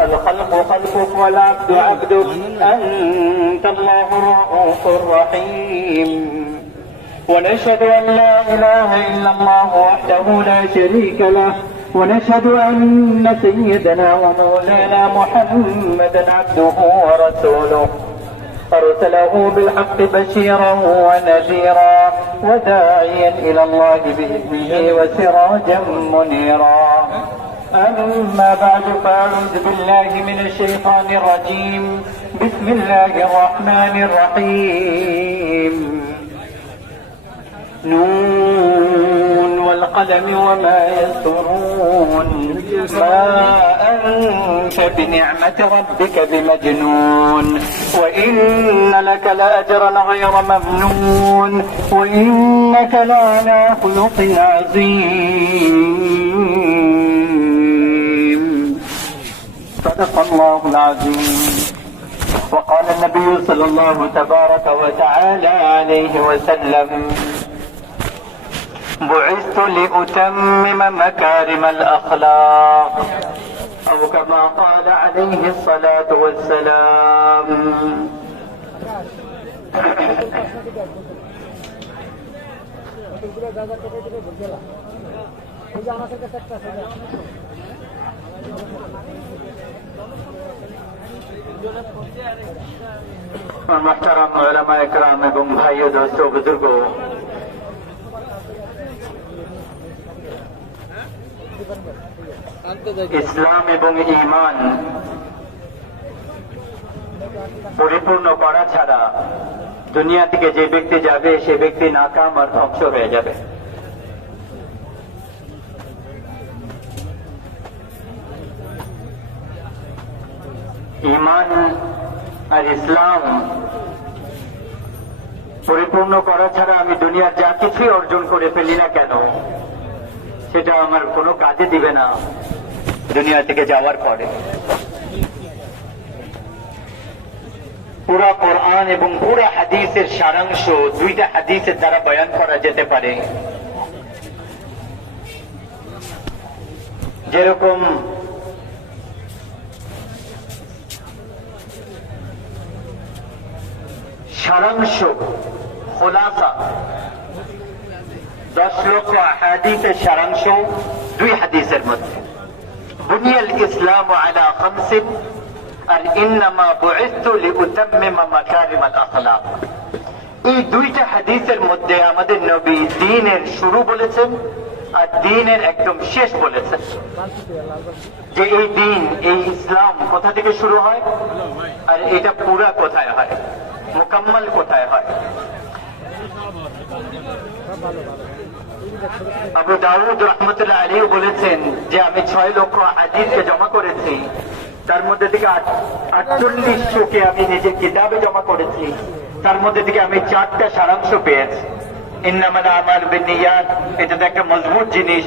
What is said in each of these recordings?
الخلق خلقك والعبد عبدك أنت الله الرؤوف الرحيم ونشهد أن لا إله إلا الله وحده لا شريك له ونشهد أن سيدنا ومولانا محمدا عبده ورسوله أرسله بالحق بشيرا ونذيرا وداعيا إلى الله بإذنه وسراجا منيرا أما بعد فأعوذ بالله من الشيطان الرجيم بسم الله الرحمن الرحيم نون والقلم وما يسطرون ما أنت بنعمة ربك بمجنون وإن لك لأجرا غير ممنون وإنك لعلى خلق عظيم صدق الله العظيم وقال النبي صلى الله تبارك وتعالى عليه وسلم بعثت لأتمم مكارم الأخلاق أو كما قال عليه الصلاة والسلام محترم علماء کرام এবং ভাই ও দোস্ত বুজুর্গ ইসলাম এবং ঈমান পরিপূর্ণ করা ছাড়া দুনিয়া থেকে যে ব্যক্তি যাবে সে ব্যক্তি নাকাম আর ধ্বংস হয়ে যাবে। ঈমান আর ইসলাম পরিপূর্ণ করা ছাড়া আমি দুনিয়ার যা কিছুই অর্জন করে ফেলি না কেন সেটা আমার কোনো কাজে দিবে না দুনিয়া থেকে যাওয়ার পরে। পুরা কোরআন এবং পুরা হাদিসের সারাংশ দুইটা হাদিসের দ্বারা বয়ান করা যেতে পারে। যেরকম সারাংশ খোলাসা 10 লক্ষ হাদিসের সারাংশ দুই হাদিসের মধ্যে বুনিয়াল ইসলাম আলা খামসিন আর ইন্নামা বুইসতু লিউতাম্মিমা মাকারিমাল আখলাক। এই দুইটা হাদিসের মধ্যে আমাদের নবী দ্বীনের শুরু বলেছেন আর দ্বীনের একদম শেষ বলেছেন। যে এই দ্বীন এই ইসলাম কোথা থেকে শুরু হয় আর এটা পুরা কোথায় হয়, মুকাম্মাল কোথায় হয়। আবু দাউদ রহমতুল্লাহ আলাইহি বলেছেন যে আমি 6 লক্ষ হাদিসকে জমা করেছি, তার মধ্যে থেকে 4800কে আমি নিজের কিতাবে জমা করেছি, তার মধ্যে থেকে আমি 4টা সারাংশ পেয়েছি। ইন্নামাল আমালু বিন্নিয়াত, এটা তো একটা মজবুত জিনিস,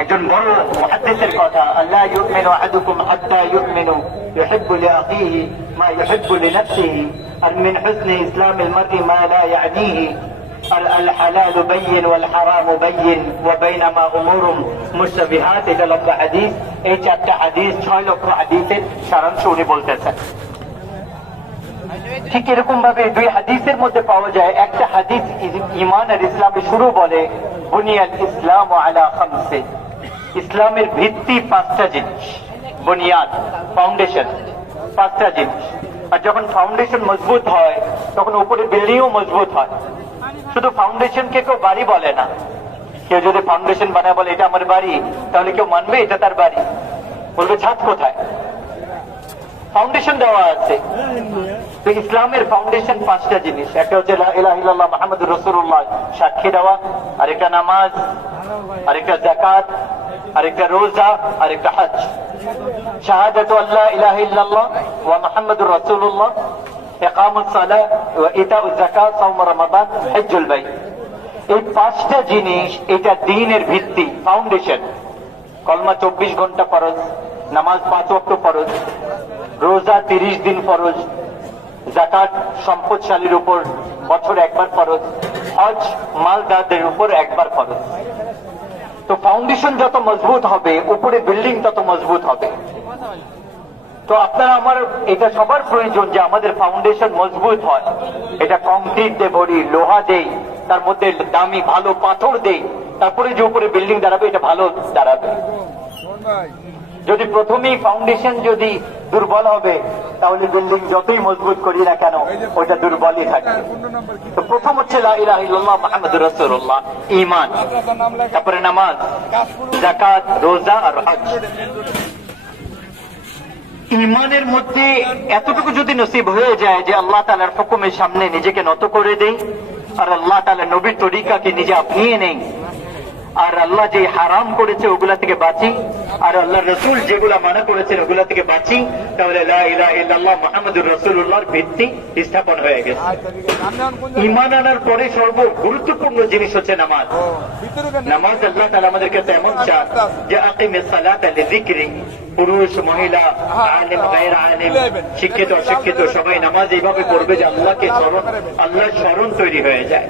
একজন বড় মুহাদ্দিসের কথা। আল্লাহ ইউমিনু আহাদুকুম হাত্তা ইউমিনু ইউহিব্বু লিআখিহি মা ইউহিব্বু লিনাফসিহি আর মিন হুসনি ইসলামিল মারই মা লা ইয়ানিহি আর আল হালালু বাইয়িন ওয়াল হারামু বাইয়িন ওয়া বাইনামা উমুরুম মুশতাবিহাত। এটা লম্বা হাদিস। এই 4টা হাদিস 6 লক্ষ হাদিসের সারাংশ উনি বলতেছেন। ঠিক এরকম ভাবে দুই হাদিসের মধ্যে পাওয়া যায়। একটা হাদিস ঈমান আর ইসলামের শুরু বলে বুনিয়াল ইসলাম আলা খামসিন, ইসলামের ভিত্তি 5টা জিনিস, বুনিয়াদ ফাউন্ডেশন 5টা জিনিস। আর যখন ফাউন্ডেশন মজবুত হয় তখন উপরে বিল্ডিংও মজবুত হয়। শুধু ফাউন্ডেশনকে কেউ বাড়ি বলে না। কেউ যদি ফাউন্ডেশন বানায় বলে এটা আমার বাড়ি, তাহলে কেউ মানবে এটা তার বাড়ি? বলবে ছাদ কোথায়? ফাউন্ডেশন দেওয়া আছে। তো ইসলামের ফাউন্ডেশন 5টা জিনিস। একটা হচ্ছে লা ইলাহা ইল্লাল্লাহ মুহাম্মাদুর রাসূলুল্লাহ, সাক্ষী দেওয়া, আরেকটা নামাজ, আরেকটা যাকাত, আরেকটা রোজা, আরেকটা হজ। শাহাদাতু আল্লা ইলাহা ইল্লাল্লাহ ওয়া মুহাম্মাদুর রাসূলুল্লাহ, ইকামুস সালাহ ওয়া ইতাউজ যাকাত, সাওম রমাদান, হজ্জুল বাইত। এই 5টা জিনিস এটা দ্বীনের ভিত্তি, ফাউন্ডেশন। কলমা 24 ঘন্টা ফরজ, নামাজ 5 ওয়াক্ত ফরজ, রোজা 30 দিন ফরজ, যাকাত সম্পদশালীর উপর বছর একবার ফরজ, হজ মালদারদের উপর একবার ফরজ। তো ফাউন্ডেশন যত মজবুত হবে উপরে বিল্ডিং তত মজবুত হবে। তো আপনারা আমার এটা সবার প্রয়োজন যে আমাদের ফাউন্ডেশন মজবুত হয়। এটা কংক্রিট দিয়ে ভরি, লোহা দেই, তার মধ্যে দামি ভালো পাথর দেই, তারপরে যে উপরে বিল্ডিং দাঁড়াবে এটা ভালো দাঁড়াবে। যদি প্রথমেই ফাউন্ডেশন যদি দুর্বল হবে তাহলে বিল্ডিং যতই মজবুত করি না কেন ওইটা দুর্বলই থাকে। তো প্রথম হচ্ছে লা ইলাহা ইল্লাল্লাহ মুহাম্মাদুর রাসূলুল্লাহ, ঈমান, তারপরে নামাজ, যাকাত, রোজা আর হজ। ঈমানের মধ্যে এতটুকু যদি নসিব হয়ে যায় যে আল্লাহ তাআলার হুকুমের সামনে নিজেকে নত করে দেই, আর আল্লাহ তাআলার নবীর তরিকাকে নিজে আপনিয়ে নেই, আর আল্লাহ যে হারাম করেছে ওগুলা থেকে বাঁচি, আর আল্লাহ রসুল যেগুলা মানা করেছেন ওগুলা থেকে বাঁচি, তাহলে লা ইলাহা ইল্লাল্লাহ মুহাম্মাদুর রাসূলুল্লাহর ভিত্তি স্থাপন হয়ে গেছে। ঈমান আনার পরে সর্ব গুরুত্বপূর্ণ জিনিস হচ্ছে নামাজ। নামাজ আল্লাহ তাআলা আমাদের কাছে এমন চান যে আকিমিস সালাতা লিযিকরি, পুরুষ মহিলা আলেম গায়র আলেম শিক্ষিত অশিক্ষিত সবাই নামাজ এইভাবে পড়বে যে আল্লাহকে স্মরণ, আল্লাহর স্মরণ তৈরি হয়ে যায়।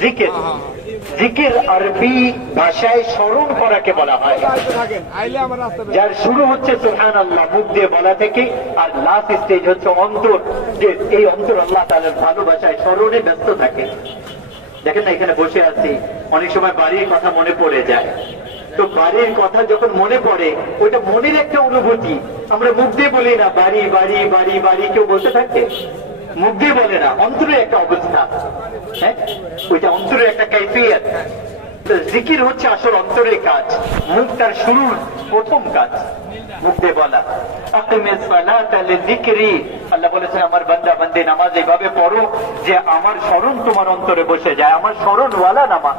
জিকির, জিকির আরবি ভাষায় স্মরণ করাকে বলা হয়, যার শুরু হচ্ছে সুবহানাল্লাহ মুখ দিয়ে বলা থেকে, আর লাস্ট স্টেজ হচ্ছে অন্তর, যে এই অন্তর আল্লাহ তাআলার ভালোবাসায় স্মরণে ব্যস্ত থাকে। দেখেন না, এখানে বসে আছি, অনেক সময় বাড়ির কথা মনে পড়ে যায়। তো বাড়ির কথা যখন মনে পড়ে ওইটা মনের একটা অনুভূতি, আমরা মুখ দিয়ে বলি না বাড়ি বাড়ি বাড়ি বাড়ি, কেউ বলতে থাকে মুখ দিয়ে বলে না, অন্তরের একটা অবস্থা, হ্যাঁ ওইটা অন্তরের একটা কাইফিয়ত। জিকির হচ্ছে আসল অন্তরের কাজ, মুখ তার শুরুর প্রথম কাজ, মুখ দিয়ে বলা। আকিমিস সালাতা লিযিকরি, আল্লাহ বলেছেন আমার বান্দা বান্দি নামাজ এইভাবে পড়ো যে আমার স্মরণ তোমার অন্তরে বসে যায়, আমার স্মরণওয়ালা নামাজ।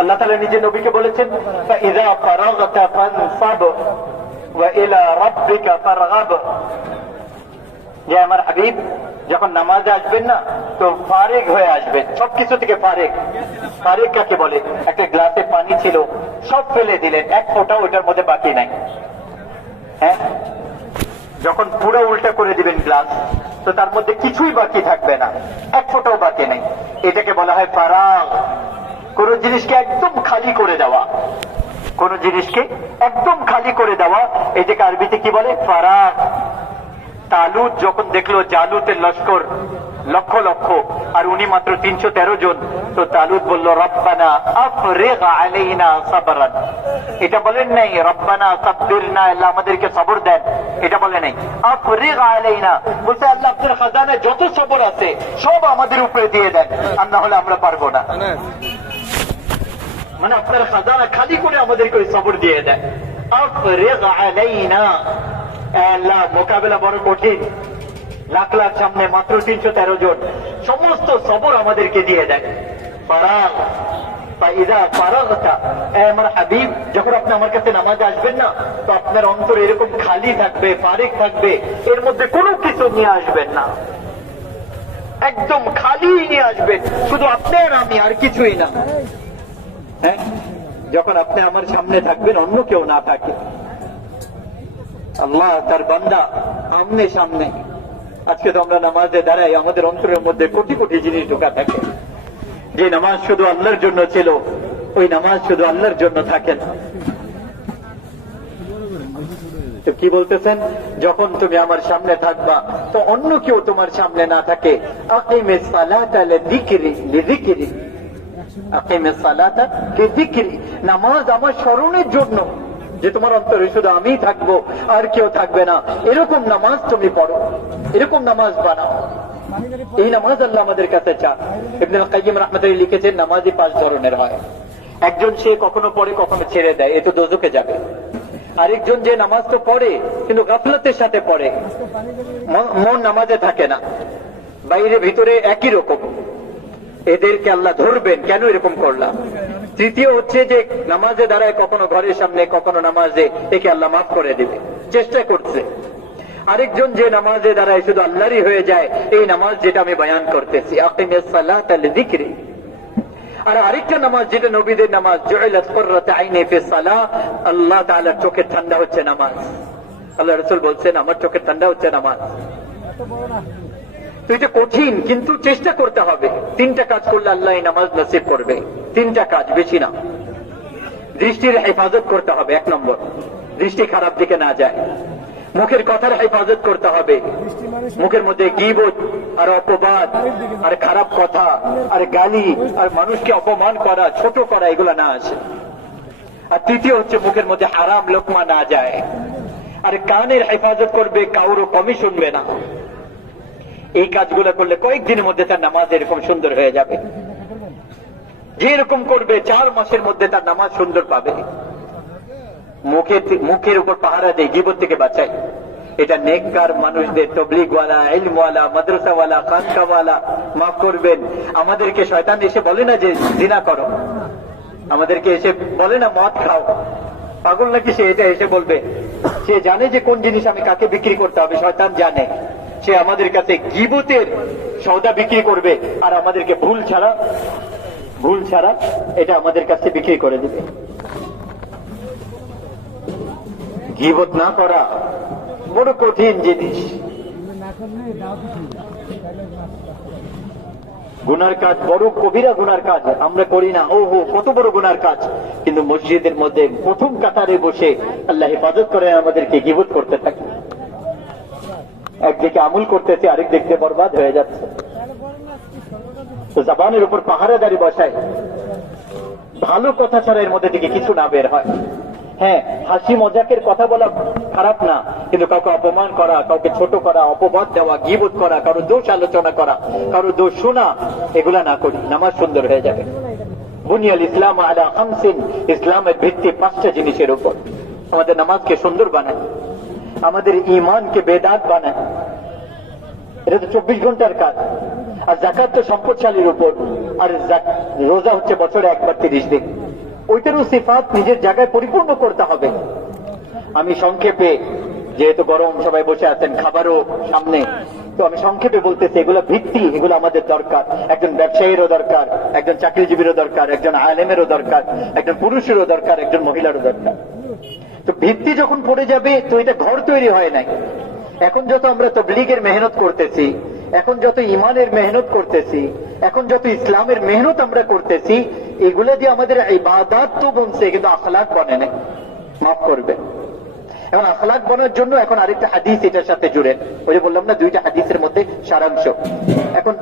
আল্লাহ তাআলা নিজে নবীকে বলেছেন ফাইযা ফারাগতা ফানসাব ওয়া ইলা রাব্বিকা ফারগাব, যে আমার হাবিব যখন নামাজে আসবেন না তো ফারেক হয়ে আসবেন, সবকিছু থেকে ফারেক। ফারেক কাকে বলে? একটা গ্লাসে পানি ছিল, সব ফেলে দিলেন, এক ফোঁটাও ওটার মধ্যে বাকি নাই। হ্যাঁ, যখন পুরো উল্টা করে দিবেন গ্লাস তো তার মধ্যে কিছুই বাকি থাকবে না, এক ফোঁটাও বাকি নেই। এটাকে বলা হয় ফারাগ। কোন জিনিসকে একদম খালি করে দেওয়া, কোন জিনিসকে একদম খালি করে দেওয়া, এটাকে আরবিতে কি বলে? ফারাগ। তালুত যখন দেখলো জালুতের লস্কর লক্ষ লক্ষ আর উনি মাত্র 313 জন, তো তালুত বলল রব্বানা আফরিগ আলাইনা সাবরান। এটা বলেন নাই রব্বানা সাব্বিরনা, আল্লাহ আমাদেরকে সবর দেন, এটা বলে নাই। আফরিগ আলাইনা বলতে আল্লাহ আপনার খাজানায় যত সবর আছে সব আমাদের উপরে দিয়ে দেন, আর না হলে আমরা পারবো না। মানে আপনার খাজানা খালি করে আমাদেরকে ওই সবর দিয়ে দেন। আফরিগ আলাইনা, আল্লাহ মোকাবেলা বড় কঠিন, লাখ লাখ সামনে মাত্র 313 জন, সমস্ত সবর আমাদেরকে দিয়ে দেন। ফারাগ, ফাইযা ফারাগতা, আমার হাবিব যখন আপনি আমার কাছে নামাজে আসবেন না তো আপনার অন্তর এরকম খালি থাকবে, ফারিক থাকবে, এর মধ্যে কোনো কিছু নিয়ে আসবেন না, একদম খালি নিয়ে আসবেন, শুধু আপনি আর আমি, আর কিছুই না। হ্যাঁ, যখন আপনি আমার সামনে থাকবেন অন্য কেউ না থাকে, আল্লাহ তার বান্দা আমনে সামনে। আজকে তো আমরা নামাজে দাঁড়াই, আমাদের অন্তরের মধ্যে কোটি কোটি জিনিস ঢোকা থাকে। যে নামাজ শুধু আল্লাহর জন্য ছিল ওই নামাজ শুধু আল্লাহর জন্য থাকে না। তো কি বলতেছেন? যখন তুমি আমার সামনে থাকবা তো অন্য কেউ তোমার সামনে না থাকে। আকিমিস সালাতা লিযিকরি, লিযিকরি, আকিমিস সালাতা লিযিকরি, নামাজ আমার স্মরণের জন্য, যে তোমার অন্তরে শুধু আমি থাকবো আর কেউ থাকবে না, এরকম নামাজ তুমি পড়ো, এরকম নামাজ বানাও। এই নামাজ আল্লাহ আমাদের কাছে চান। ইবনুল কাইয়্যিম রাহমাতুল্লাহ লিখেছেন নামাজই 5 ধরনের হয়। একজন সে কখনো পড়ে কখনো ছেড়ে দেয়, এ তো দোজখে যাবে। আরেকজন যে নামাজ তো পড়ে কিন্তু গাফলতের সাথে পড়ে, মন নামাজে থাকে না, বাইরে ভিতরে একই রকম, এদেরকে আল্লাহ ধরবেন, কেন এরকম করলাম। তৃতীয় হচ্ছে যে নামাজে দাঁড়ায় কখনো ঘরের সামনে কখনো নামাজে, একে আল্লাহ মাফ করে দেবে, চেষ্টা করছে। আরেকজন যে নামাজে দাঁড়ায় শুধু আল্লাহরই হয়ে যায়, এই নামাজ যেটা আমি বয়ান করতেছি, আকিমিস সালাতা লিযিকরি। আর আরেকটা নামাজ যেটা নবীদের নামাজ, জুইলাত কুররাতু আইনি ফিস সালাহ, আল্লাহ তাআলার চোখের ঠান্ডা হচ্ছে নামাজ। আল্লাহ রাসূল বলছেন আমার চোখের ঠান্ডা হচ্ছে নামাজ। তো এটা কঠিন কিন্তু চেষ্টা করতে হবে। 3টা কাজ করলে আল্লাহ এই নামাজ নসিব করবে, 3টা কাজ, বেশি না। দৃষ্টির হেফাজত করতে হবে, 1 নম্বর, দৃষ্টি খারাপ দিকে না যায়। মুখের কথার হেফাজত করতে হবে, মুখের মধ্যে গীবত আর অপবাদ আর খারাপ কথা আর গালি আর মানুষকে অপমান করা, ছোট করা, এগুলা না আসে। আর তৃতীয় হচ্ছে মুখের মধ্যে হারাম লোকমা না যায়। আর কানের হেফাজত করবে, কারো কমই শুনবে না। এই কাজগুলো করলে কয়েকদিনের মধ্যে তার নামাজ এরকম সুন্দর হয়ে যাবে। যে এরকম করবে 4 মাসের মধ্যে তার নামাজ সুন্দর পাবে। মুখের উপর পাহারা দেয়, গীবত থেকে বাঁচাই। এটা নেককার মানুষদের, তবলিগওয়ালা, ইলমওয়ালা, মাদ্রাসাওয়ালা, খানকাওয়ালা, মাফ করবেন, আমাদেরকে শয়তান এসে বলে না যে জিনা করো, আমাদেরকে এসে বলে না মদ খাও। পাগল নাকি সে? এটা এসে বলবে। সে জানে যে কোন জিনিস আমি কাকে বিক্রি করতে হবে, শয়তান জানে। সে আমাদের কাছে গীবতের সওদা বিক্রি করবে আর আমাদেরকে ভুল ছাড়া এটা আমাদের কাছে বিক্রি করে দিবে। গীবত না করা বড় কঠিন জিনিস। গুনার কাজ, বড় কবিরা গুনার কাজ আমরা করি না। কত বড় গুনার কাজ, কিন্তু মসজিদের মধ্যে প্রথম কাতারে বসে আল্লাহ হেফাজত করে আমাদেরকে গীবত করতে থাকে। একদিকে আমল করতেছে, আরেক দিকে বরবাদ হয়ে যাচ্ছে। তো জবানের উপর পাহারাদারি বসায়, ভালো কথা ছাড়া এর মধ্যে থেকে কিছু না বের হয়। হ্যাঁ, হাসি মজাকের কথা বলা খারাপ না, কিন্তু কাউকে অপমান করা, কাউকে ছোট করা, অপবাদ দেওয়া, গীবত করা, কারো দোষ আলোচনা করা, কারো দোষ শোনা, এগুলা না করি, নামাজ সুন্দর হয়ে যাবে। বুনিয়াল ইসলাম আলা খামসিন, ইসলামের ভিত্তি 5টা জিনিসের উপর। আমাদের নামাজকে সুন্দর বানায়, আমাদের ঈমানকে বেদাত বানায়। এটা তো 24 ঘন্টার কাজ। আর যাকাত তো সম্পদশালীর উপর, আর রোজা হচ্ছে বছরে একবার 30 দিন। ওইটারও সিফাত নিজের জায়গায় পরিপূর্ণ করতে হবে। আমি সংক্ষেপে, যেহেতু গরম, সবাই বসে আছেন, খাবারও সামনে, তো আমি সংক্ষেপে বলতেছি, এগুলো ভিত্তি, এগুলো আমাদের দরকার। একজন ব্যবসায়ীরও দরকার, একজন চাকরিজীবীরও দরকার, একজন আলেমেরও দরকার, একজন পুরুষেরও দরকার, একজন মহিলারও দরকার। তো ভিত্তি যখন পড়ে যাবে, তো এটা ঘর তৈরি হয় নাই। এখন যত আমরা তাবলীগের মেহনত করতেছি, এখন যত ইমানের মেহনত করতেছি, এখন যত ইসলামের মেহনত আমরা করতেছি, এগুলো যে আমাদের ইবাদত তো বনছে, কিন্তু আখলাক বনে নাই। মাফ করবেন। এখন আখলাক বনার জন্য এখন আরেকটা হাদিস এটার সাথে জুড়েন। ওই যে বললাম না, 2টা হাদিসের মধ্যে সারাংশ। এখন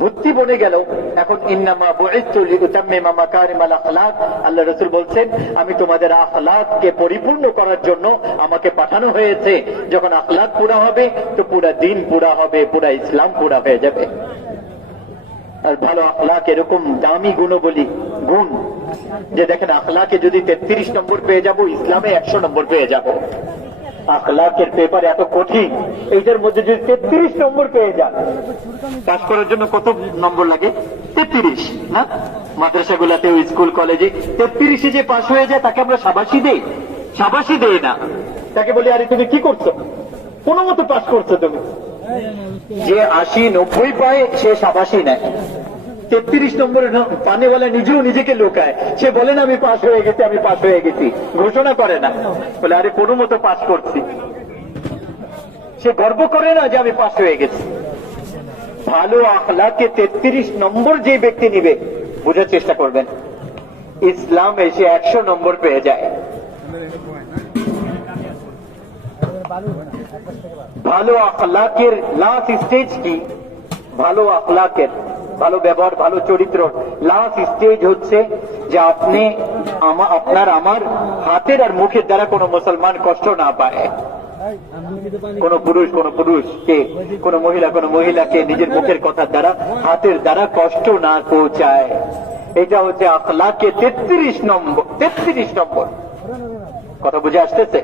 ভর্তি বনে গেল। এখন ইন্নামা বুইতু লিউতাম্মিমা মাকারিমাল আখলাক, আল্লাহ রাসূল বলছেন, আমি তোমাদের আখলাককে পরিপূর্ণ করার জন্য আমাকে পাঠানো হয়েছে। যখন আখলাক পুরা হবে, তো পুরা দিন পুরা হবে, পুরা ইসলাম পুরা হয়ে যাবে। আর ভালো আখলাক এরকম দামি গুণবলী, গুণ যে দেখেন, আখলাকে যদি 33 নম্বর পেয়ে যাব, ইসলামে 100 নম্বর পেয়ে যাব। আখলাকের পেপার এত কঠিন, এইটার মধ্যে যদি 33 নম্বর পেয়ে যান, পাস করার জন্য কত নম্বর লাগে? 33 না? মাদ্রাসাগুলাতে, স্কুল কলেজে 33 যে পাস হয়ে যায়, তাকে আমরা শাবাশি দেই না। তাকে বলি, আরে তুমি কি করছো, কোনো মতো পাস করছো তুমি। যে 80-90 পায়, সে শাবাশি নেয়। 33 নম্বর পানেওয়ালা নিজেও নিজেকে লোকায়, সে বলে না আমি পাস হয়ে গেছি, ঘোষণা করে না, বলে আরে কোনো মতো পাস করছি। সে গর্ব করে না যে আমি পাস হয়ে গেছি। ভালো আখলাকে 33 নম্বর যে ব্যক্তি নিবে, বোঝার চেষ্টা করবেন, ইসলাম এসে 100 নম্বর পেয়ে যায়। ভালো আখলাকের লাস্ট স্টেজ কি? ভালো আখলাকের, ভালো ব্যবহার, ভালো চরিত্র লাস্ট স্টেজ হচ্ছে যে আপনি আপনার আমার হাতের আর মুখের দ্বারা কোনো মুসলমান কষ্ট না পায়। কোন পুরুষকে, কোন মহিলাকে নিজের মুখের কথার দ্বারা, হাতের দ্বারা কষ্ট না পৌঁছায়। এটা হচ্ছে আখলাকে 33 নম্বর। কথা বুঝে আসতেছে?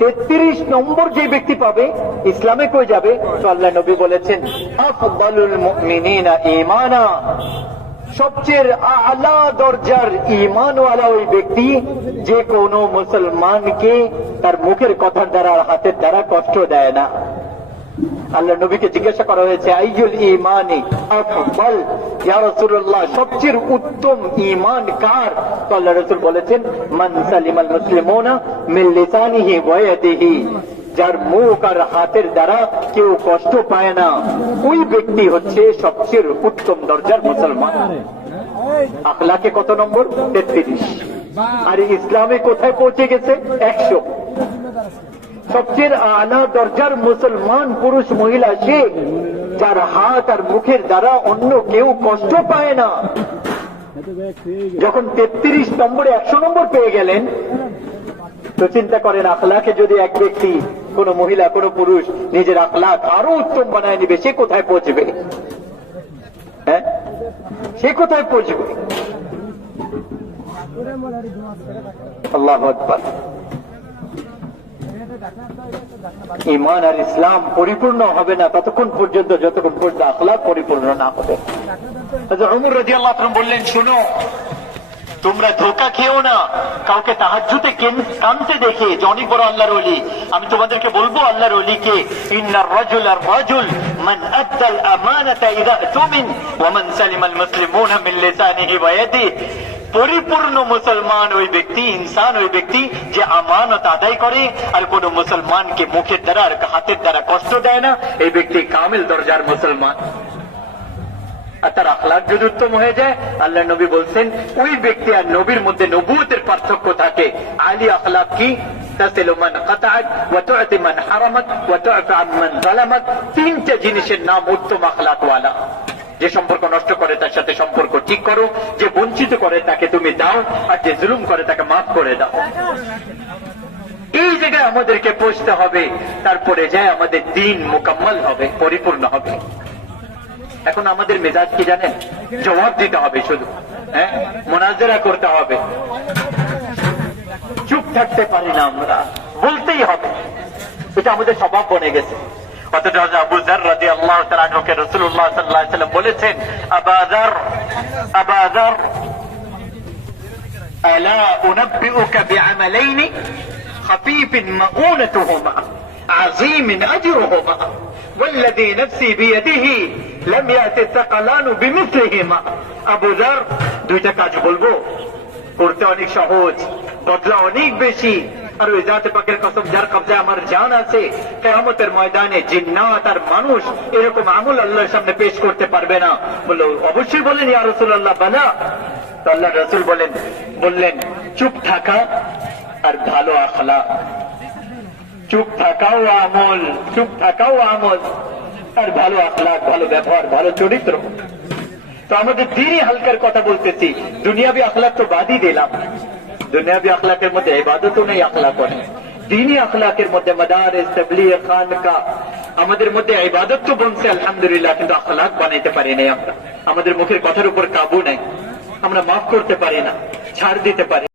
33 নম্বর যে ব্যক্তি পাবে, ইসলামে কই যাবে? তো আল্লাহ নবী বলেছেন, আফদালুল মুমিনিনা ঈমানা, সবচেয়ে আলা দরজার ঈমানওয়ালা ওই ব্যক্তি যে কোনো মুসলমানকে তার মুখের কথার দ্বারা আর হাতের দ্বারা কষ্ট দেয় না। আল্লাহ নবীকে জিজ্ঞাসা করা হয়েছে, আইয়ুল ঈমানি আফদাল, ইয়া রাসূলুল্লাহ, সবচেয়ে উত্তম ঈমান কার? তো আল্লাহ রাসূল বলেছেন, মান সালিমাল মুসলিমুনা মিন লিসানিহি ওয়া ইয়াদিহি, যার মুখ আর হাতের দ্বারা কেউ কষ্ট পায় না, ওই ব্যক্তি হচ্ছে সবচেয়ে উত্তম দরজার মুসলমান। আখলাকে কত নম্বর? 33। আর ইসলামে কোথায় পৌঁছে গেছে? 100। সবচেয়ে আলা দরজার মুসলমান পুরুষ মহিলা সে যার হাত আর মুখের দ্বারা অন্য কেউ কষ্ট পায় না। যখন 33 নম্বরে 100 নম্বর পেয়ে গেলেন, তো চিন্তা করেন আখলাকে যদি এক ব্যক্তি, কোন মহিলা, কোন পুরুষ নিজের আখলাক আরো উত্তম বানায় নিবে, সে কোথায় পৌঁছবে? হ্যাঁ, সে কোথায় পৌঁছবে? আল্লাহু আকবার। ঈমান আর ইসলাম পরিপূর্ণ হবে না ততক্ষণ পর্যন্ত যতক্ষণ পর্যন্ত আখলাক পরিপূর্ণ না হবে। ওমর রাদিয়াল্লাহু আনহু বললেন, শুনো, তোমরা ধোঁকা খেও না কাউকে তাহাজ্জুদে কানতে দেখে যে অনেক বড় আল্লাহর ওলি। আমি তোমাদেরকে বলবো আল্লাহর ওলিকে, ইন্নার রাজুলার রাজুল মান আদ্দাল আমানাতা ইযা তুমিন ওয়া মান সালিমাল মুসলিমুনা মিন লিসানিহি ওয়া ইয়াদিহি। পরিপূর্ণ মুসলমান ওই ব্যক্তি, ইনসান ওই ব্যক্তি যে আমানত আদায় করে আর কোন মুসলমানকে মুখের দ্বারা আর হাতের দ্বারা কষ্ট দেয় না, এই ব্যক্তি কামিল দরজার মুসলমান। আর তার আখলাক যদি উত্তম হয়ে যায়, আল্লাহ নবী বলছেন ওই ব্যক্তি আর নবীর মধ্যে নবুয়তের পার্থক্য থাকে। আলী আখলাক কি? তাসিলু মান কাতাআত ওয়া তু'তি মান হারামাত ওয়া তু'ফু আম্মান যালামাত। তিনটা জিনিসের নাম উত্তম আখলাক ওয়ালা। যে সম্পর্ক নষ্ট করে তার সাথে সম্পর্ক ঠিক করো, যে বঞ্চিত করে তাকে তুমি দাও, আর যে জুলুম করে তাকে মাফ করে দাও। এই জায়গায় আমাদেরকে পৌঁছতে হবে, তারপরে যায় আমাদের দিন মুকাম্মাল হবে, পরিপূর্ণ হবে। এখন আমাদের মেজাজ কি জানেন? জবাব দিতে হবে শুধু, হ্যাঁ, মুনাজারা করতে হবে, চুপ থাকতে পারি না, আমরা বলতেই হবে। এটা আমাদের স্বভাব বনে গেছে। অথচ আবু যার রাদিয়াল্লাহু তাআলা আনহুকে রাসূলুল্লাহ সাল্লাল্লাহু আলাইহি ওয়াসাল্লাম বলেছেন, আবা যার আলা উনাব্বিউকা বিআমালাইনি খাফীফিন মাউনাতুহুমা আযীমিন আজরুহুমা والذي نفسي بيده لم يأتي الثقلان بمثلهما। আবু যার, দুইটা কাজ বলবো, করতে অনেক সহজ, বদলা অনেক বেশি। আর ওই জাতে পাকের কসম যার কবজায় আমার জান আছে, কিয়ামতের ময়দানে জিন্নাত আর মানুষ এরকম আমল আল্লাহর সামনে পেশ করতে পারবে না। বলল, অবশ্যই বলেন ইয়া রাসূলুল্লাহ, বালা। তো আল্লাহ রাসূল বললেন চুপ থাকা আর ভালো আখলাক। চুপ থাকাও আমল, চুপ থাকাও আমল, আর ভালো আখলাক, ভালো ব্যবহার, ভালো চরিত্র। তো আমাদের দিনই হালকার কথা বলতেছি, দুনিয়াবি আখলাক তো বাদই দিলাম। দুনিয়াবি আখলাকের মধ্যে ইবাদতও নেই, আখলাকও নেই। দিনই আখলাকের মধ্যে মাদারিস, তাবলীগ, খানকা, আমাদের মধ্যে ইবাদত তো বলছে আলহামদুলিল্লাহ, কিন্তু আখলাক বানাইতে পারি নাই আমরা। আমাদের মুখের কথার উপর কাবু নাই, আমরা মাফ করতে পারি না, ছাড় দিতে পারি।